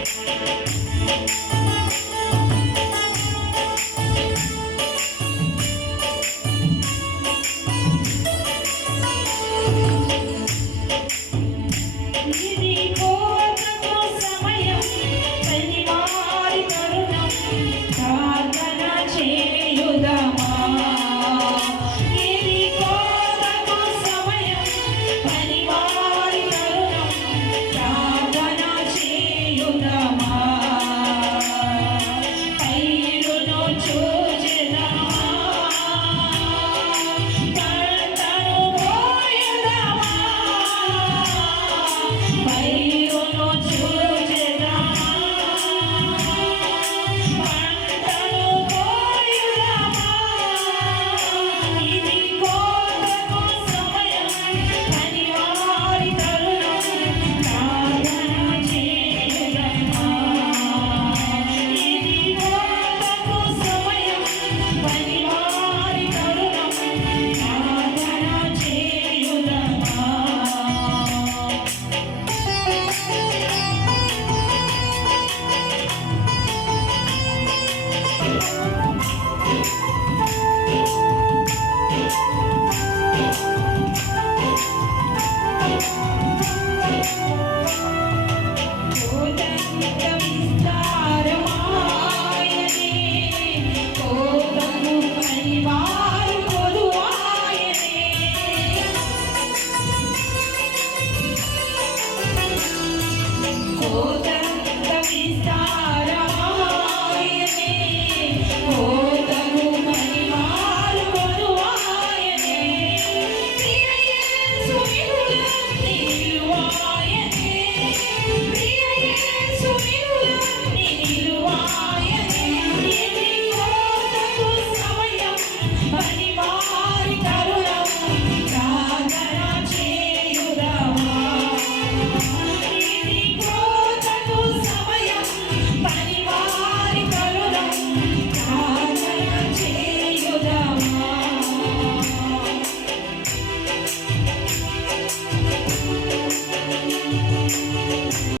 Música Música